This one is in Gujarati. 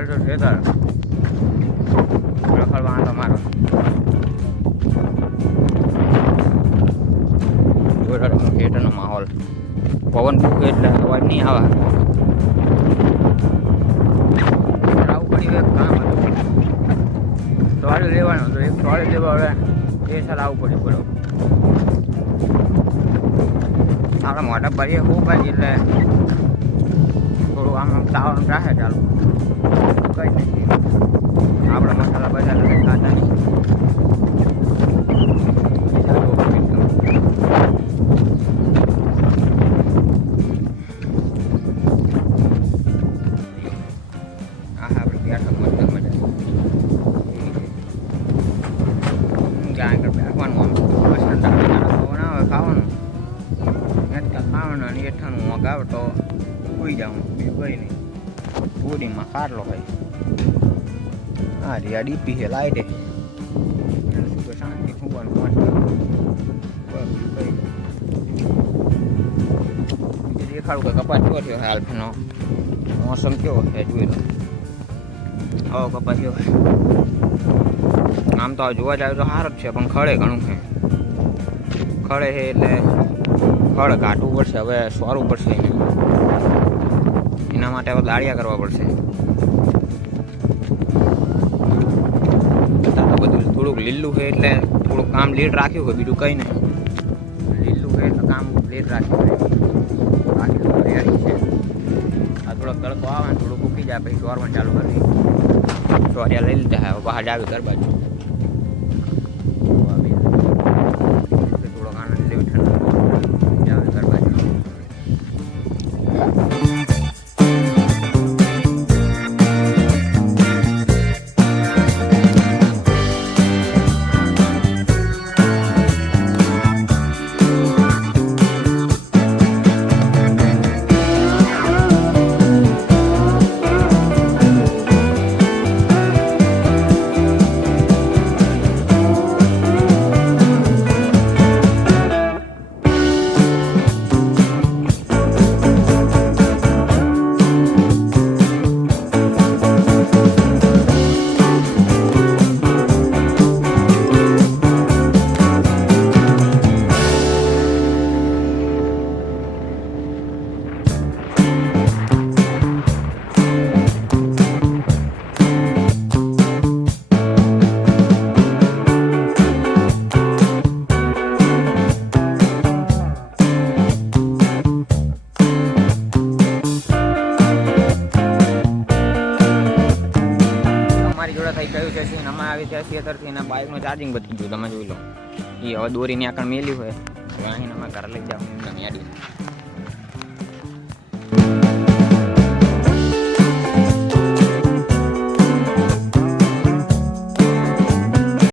આગળ તો છે તાર રખડવાનો તમારો થિયેટરનો માહોલ પવન ફૂંકે એટલે અવાજ નહીં આવે આવું પડ્યું એક કામ હતું ટ્રોલી લેવાનું હતું એક ટ્રોલી લેવા હવે એ સાલ આવવું પડ્યું બોલો આપણે મોટા ભરીએ ખૂબ ભાઈ એટલે થોડું આમ તાવવાનું રાખે ચાલુ કંઈ નથી આપણે મસાલા બધા કંઈ ખાતા નહીં ખાવાનું અને એઠાનું મોગ આવે તો ઉઈ જાઉં બીજું કંઈ નહીં પૂરીમાં ખાટલો ભાઈ હા રિયા ડીપી છે લાઈટે શાંતિ ખૂબવાનું દેખાડું કે કપાસ કેવો થયો હાલનો મોસમ કેવો છે જોઈ લો આવો કપાસ કેવો આમ તો જોવા જાય તો સારું જ છે પણ ખડે ઘણું છે ખડે છે એટલે ખડ કાઢવું પડશે હવે સોરવું પડશે એના માટે હવે દાળિયા કરવા પડશે બધું થોડુંક લીલું છે એટલે થોડુંક કામ લેટ રાખ્યું હોય બીજું કંઈ નહીં લીલું છે એટલે કામ લેટ રાખ્યું હોય બાકી તો રેડી છે આ થોડોક તડકો આવે ને થોડું મૂકી જાય પછી સોરવાનું ચાલુ કરી સોરિયા લઈ લીધા હવે બહાર આવે ઘર બાજુ થોડોક આનંદ લેવું ઠંડુ ઘર બાજુ થઈ ગયું છે સીનમાં આવી ત્યાં સિયતરથી એના બાઇકનું ચાર્જિંગ બધી ગયું તમે જોઈ લો એ હવે દોરીને આકણ મેલી હોય અહીં અમે ઘરે લઈ જાઓ તમે યાદી